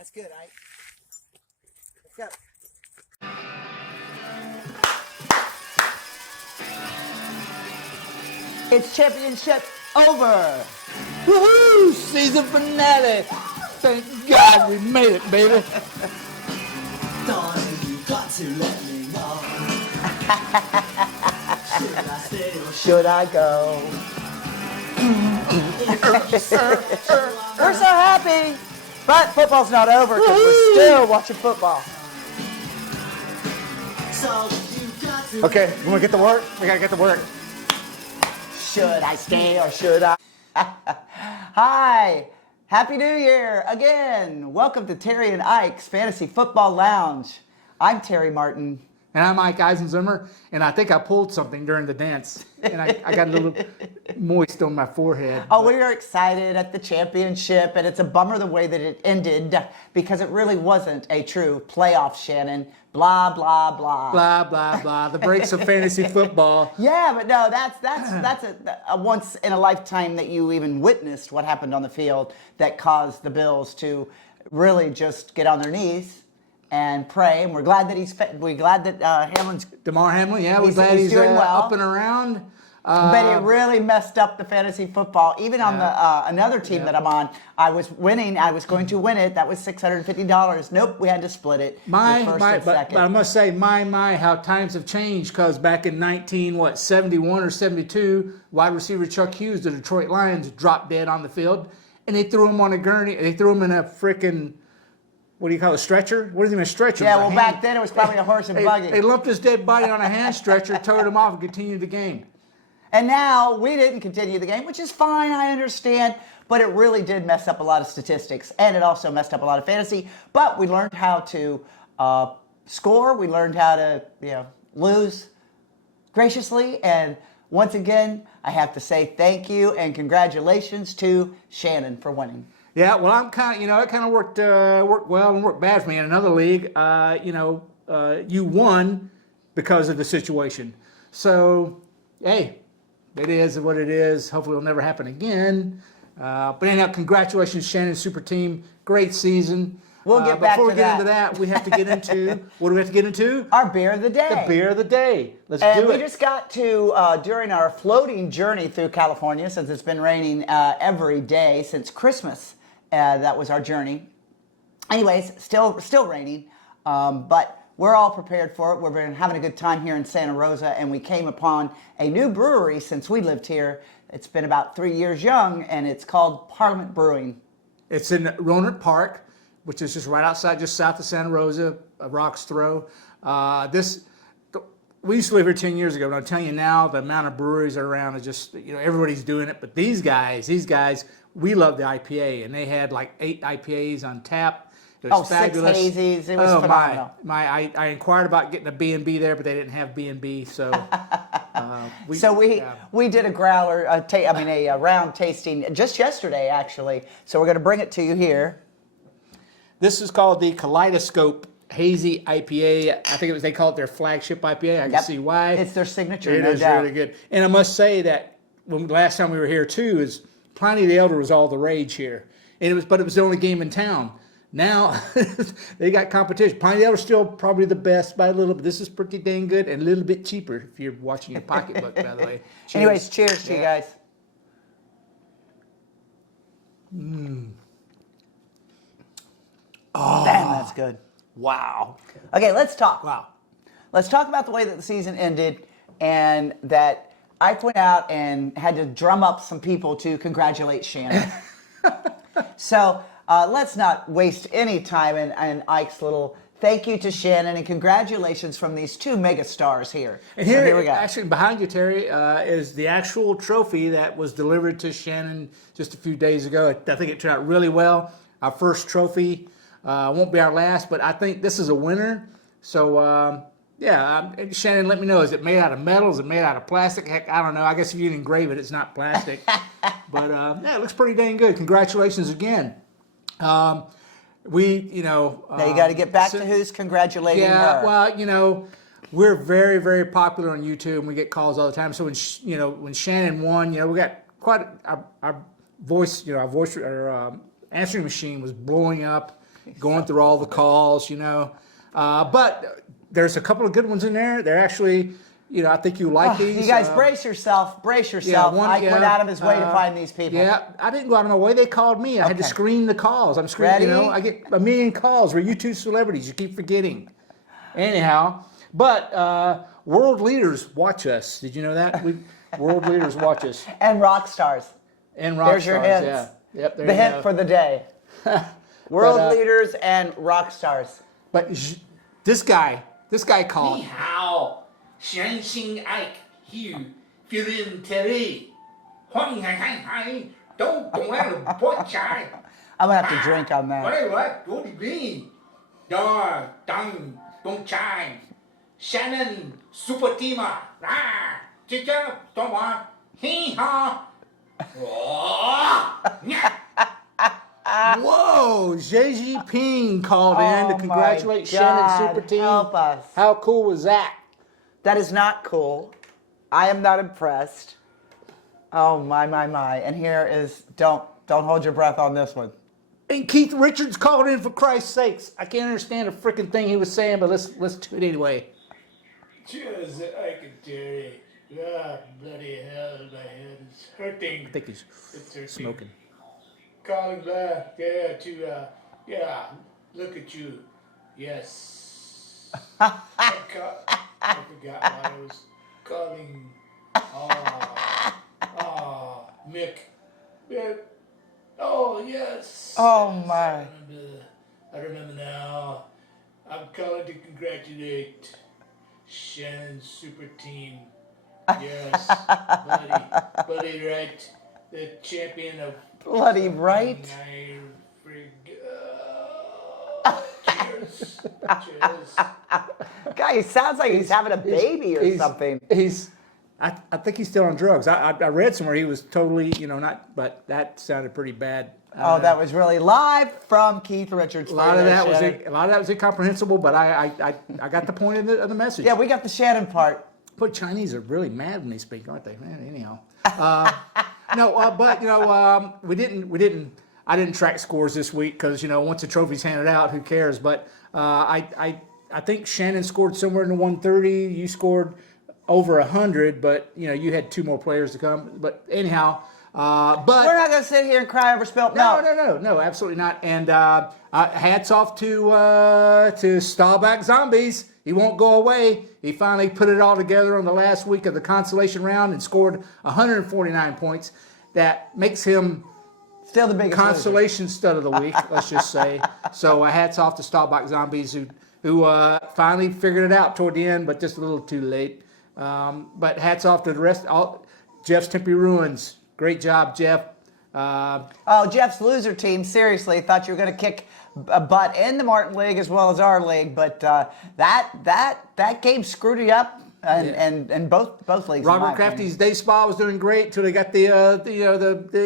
That's good, Ike. Let's go. It's championship over. Woohoo! Season finale. Thank God we made it, baby. Darling, you got to let me know. Should I stay or Should I go? We're so happy. But football's not over because we're still watching football. so you got to Okay, you want to get to work? We got to get to work. Should I stay or should I? Hi. Happy New Year again. Welcome to Terry and Ike's Fantasy Football Lounge. I'm Terry Martin. And I'm Mike Eisenzimmer, and I think I pulled something during the dance, and I got a little moist on my forehead. Oh, we are excited at the championship, and it's a bummer the way that it ended because it really wasn't a true playoff, Shannon. Blah, blah, blah. Blah, blah, blah. The breaks of fantasy football. Yeah, but no, that's a once in a lifetime that you even witnessed what happened on the field that caused the Bills to really just get on their knees and pray. And we're glad that we're glad that Hamlin's. DeMar Hamlin, yeah, we're He's glad he's doing well. up and around. But it really messed up the fantasy football. Even on the another team that I'm on, I was winning. I was going to win it. That was $650. Nope, we had to split it. With first and But second. I must say, how times have changed. Because back in 71 or 72, wide receiver Chuck Hughes, the Detroit Lions, dropped dead on the field, and they threw him on a gurney. They threw him in a freaking, what do you call it, stretcher? What is even a stretcher? Yeah, It was a well, hand- back then it was probably a horse and buggy. They lumped his dead body on a hand stretcher, towed him off, and continued the game. And now we didn't continue the game, which is fine, I understand, but it really did mess up a lot of statistics, and it also messed up a lot of fantasy. But we learned how to score. We learned how to, lose graciously. And once again, I have to say thank you and congratulations to Shannon for winning. Yeah, well, I'm kind of, it kind of worked well and worked bad for me in another league. You won because of the situation. So, hey, it is what it is. Hopefully it'll never happen again. But anyhow, congratulations, Shannon, super team. Great season. We'll get back before to we get that. into that, we have to get into, what do we have to get into? Our beer of the day. The beer of the day. Let's And do we it. just got to, during our floating journey through California, since it's been raining every day since Christmas, that was our journey. Anyways, still raining, but we're all prepared for it. We've been having a good time here in Santa Rosa, and we came upon a new brewery since we lived here. It's been about 3 years young, and it's called Parliament Brewing. It's in Rohnert Park, which is just right outside, just south of Santa Rosa, a rock's throw. We used to live here 10 years ago, but I'm telling you now, the amount of breweries around is just, everybody's doing it. But these guys, we love the IPA, and they had like 8 IPAs on tap. It was fabulous. 6 hazies. It was phenomenal. I inquired about getting a B&B there, but they didn't have B&B, so We did a growler, a round tasting just yesterday, actually. So we're going to bring it to you here. This is called the Kaleidoscope Hazy IPA. I think they call it their flagship IPA. I can see why. It's their signature, It no is doubt. really good. And I must say that last time we were here too, is Pliny the Elder was all the rage here. But it was the only game in town. Now they got competition. Pliny the Elder's still probably the best by a little bit. This is pretty dang good and a little bit cheaper if you're watching your pocketbook, by the way. Cheers. Anyways, cheers to you guys. Oh, damn, that's good. Wow. Okay, let's talk. Wow. Let's talk about the way that the season ended and that Ike went out and had to drum up some people to congratulate Shannon. So let's not waste any time in Ike's little thank you to Shannon and congratulations from these two mega stars here. And So here we go. actually behind you, Terry, is the actual trophy that was delivered to Shannon just a few days ago. I think it turned out really well. Our first trophy won't be our last, but I think this is a winner. So, Shannon, let me know. Is it made out of metal? Is it made out of plastic? Heck, I don't know. I guess if you engrave it, it's not plastic. But, it looks pretty dang good. Congratulations again. Now you got to get back to who's congratulating her. Yeah, well, we're very, very popular on YouTube, and we get calls all the time. So when Shannon won, we got quite our answering machine was blowing up. going through all the calls, But there's a couple of good ones in there. They're actually, I think you like these. You guys brace yourself. Brace yourself. Mike went out of his way to find these people. Yeah, I didn't go out of my way. They called me. I had to Okay. screen the calls. I'm screening, Ready? I get a million calls. We're YouTube celebrities. You keep forgetting. Anyhow, but world leaders watch us. Did you know that? World leaders watch us. And rock stars. And rock There's your stars, hints. yeah. Yep, there The you hint go. for the day. World But, leaders and rock stars. But this guy called. 你好，相信爱 Hugh Feeling Terry，欢迎嗨，都懂了不才。 I'm going to have to drink on that. 喂，我的病，当懂才，Shannon Super Team 啊，这个懂吗？嘿哈，Whoa, Xi Jinping called in to Oh congratulate my Shannon God, Super Team. help us. How cool was that? That is not cool. I am not impressed. Oh, my. And here is, don't hold your breath on this one. And Keith Richards called in for Christ's sakes. I can't understand a freaking thing he was saying, but let's do it anyway. Cheers, I can Terry. Bloody hell, my head is hurting. I think he's It's hurting. smoking. Calling back, look at you. Yes. I forgot what I was calling. Mick. Oh, yes. Oh, my. I remember now. I'm calling to congratulate Shannon's super team. Yes, buddy, right? The champion of Bloody right. Cheers. Cheers. Guy, he sounds like he's having a baby or something. I think he's still on drugs. I read somewhere he was totally, not, but that sounded pretty bad. Oh, that was really live from Keith Richards. A lot of that was incomprehensible, but I got the point of the message. Yeah, we got the Shannon part. But Chinese are really mad when they speak, aren't they? Man, anyhow. We didn't. I didn't track scores this week because once the trophy's handed out, who cares? But I think Shannon scored somewhere in the 130. You scored over 100, but you had two more players to come. But anyhow, but We're not going to sit here and cry over spilt milk. no, absolutely not. And hats off to Staubach Zombies. He won't go away. He finally put it all together on the last week of the consolation round and scored 149 points. That makes him Still the biggest loser. consolation stud of the week, let's just say. So hats off to Staubach Zombies who finally figured it out toward the end, but just a little too late. But hats off to the rest. Jeff's Tempe Ruins. Great job, Jeff. Oh, Jeff's loser team, seriously, thought you were going to kick a butt in the Martin League as well as our league, but that game screwed you up, and both leagues. in my Robert opinion. Crafty's Day Spa was doing great until they got the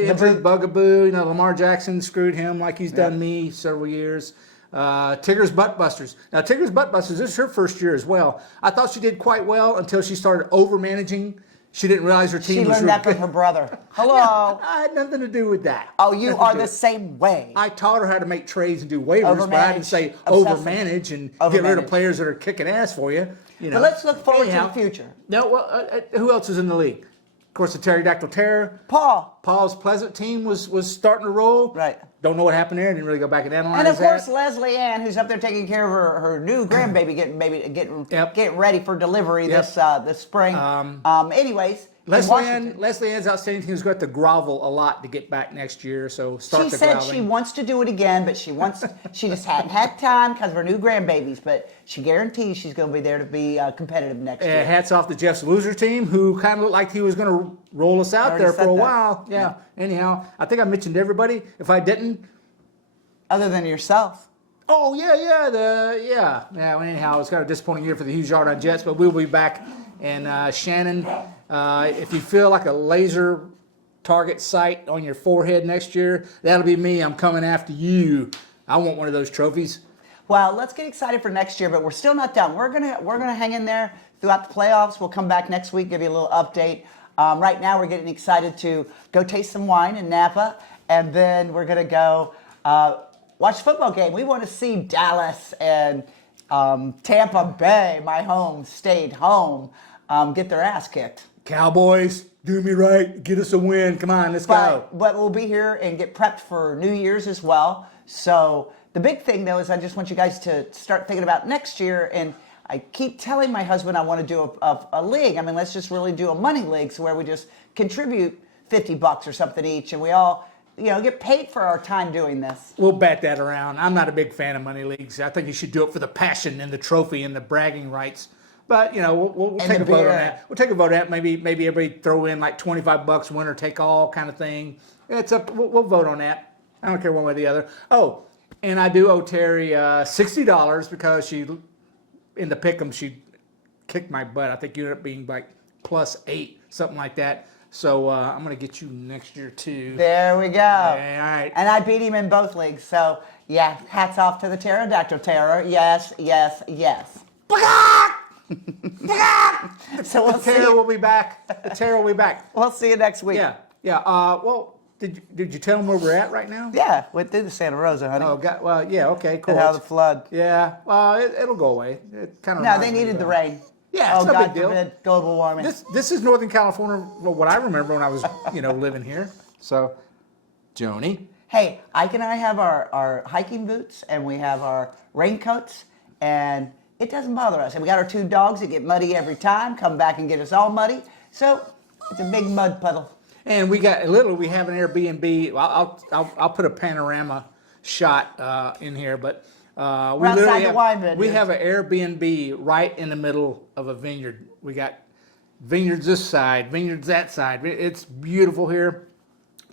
injury bugaboo. Lamar Jackson screwed him like he's done me several years. Tigger's Buttbusters. Now, Tigger's Buttbusters, this is her first year as well. I thought she did quite well until she started over-managing. She didn't realize her team She was learned that from her brother. Hello. I had nothing to do with that. Oh, you are the same way. I taught her how to make trades and do waivers, but I didn't say Overmanage. overmanage and get rid Overmanage. of players that are kicking ass for you. But let's look forward Anyhow. to the future. No, well, who else is in the league? Of course, the Pterodactyl Terror. Paul. Paul's Pleasant team was starting to roll. Right. Don't know what happened there. Didn't really go back and analyze And of course, that. Leslie Ann, who's up there taking care of her new grandbaby, getting ready for delivery this spring. Anyways, in Washington, Leslie Ann's outstanding team is going to have to grovel a lot to get back next year. So start she the said groveling. she wants to do it again, but she just hadn't had time because of her new grandbabies. But she guarantees she's going to be there to be competitive next year. Hats off to Jeff's loser team, who kind of looked like he was going to roll us out already there for said a that. while. Yeah. Anyhow, I think I mentioned everybody. If I didn't, Other than yourself. oh yeah. Well, anyhow, it's kind of a disappointing year for the Hughes Yard Jets, but we'll be back. And Shannon, if you feel like a laser target sight on your forehead next year, that'll be me. I'm coming after you. I want one of those trophies. Well, let's get excited for next year, but we're still not done. We're gonna hang in there throughout the playoffs. We'll come back next week, give you a little update. Right now, we're getting excited to go taste some wine in Napa, and then we're gonna go. watch the football game. We want to see Dallas and Tampa Bay, my home, stayed home, get their ass kicked. Cowboys, do me right. Get us a win. Come on, let's go. But we'll be here and get prepped for New Year's as well. So the big thing, though, is I just want you guys to start thinking about next year. And I keep telling my husband I want to do a league. I mean, let's just really do a money league, so where we just contribute $50 or something each, and we all, get paid for our time doing this. We'll bat that around. I'm not a big fan of money leagues. I think you should do it for the passion and the trophy and the bragging rights. But we'll take a vote on that. We'll take a vote on that. Maybe everybody throw in like $25, winner take all kind of thing. It's up. We'll vote on that. I don't care one way or the other. Oh, and I do owe Terry $60 because she, in the pick'em, she kicked my butt. I think you ended up being like +8, something like that. So I'm gonna get you next year too. There we go. Okay, all right. And I beat him in both leagues. So yeah, hats off to the pterodactyl terror. Yes, yes, yes. So we'll The terror see. will be back. The terror will be back. We'll see you next week. Yeah, yeah. Well, did you tell them where we're at right now? Yeah, went through the Santa Rosa, honey. Oh, God. Well, yeah. Okay, cool. And how the flood. Yeah. Well, it'll go away. It kind of. No, they needed the rain. Yeah, it's Oh, no God big deal. forbid, global warming. This is Northern California. Well, what I remember when I was living here. So, Joni. Hey, Ike and I have our hiking boots and we have our raincoats, and it doesn't bother us. And we got our 2 dogs that get muddy every time, come back and get us all muddy. So it's a big mud puddle. And we have an Airbnb. Well, I'll put a panorama shot in here, but we outside literally the have, wine vineyard. we have an Airbnb right in the middle of a vineyard. We got vineyards this side, vineyards that side. It's beautiful here,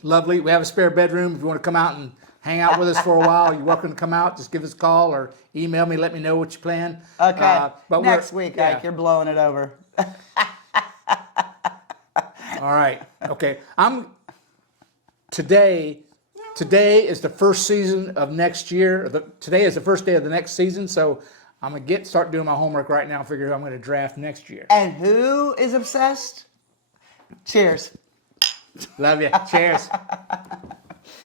lovely. We have a spare bedroom. If you want to come out and hang out with us for a while, you're welcome to come out. Just give us a call or email me. Let me know what you plan. Okay, But next week, yeah. Ike, you're blowing it over. All right. Okay. Today is the first season of next year. Today is the first day of the next season, so I'm gonna start doing my homework right now. Figure who I'm gonna draft next year. And who is obsessed? Cheers. Love you. Cheers.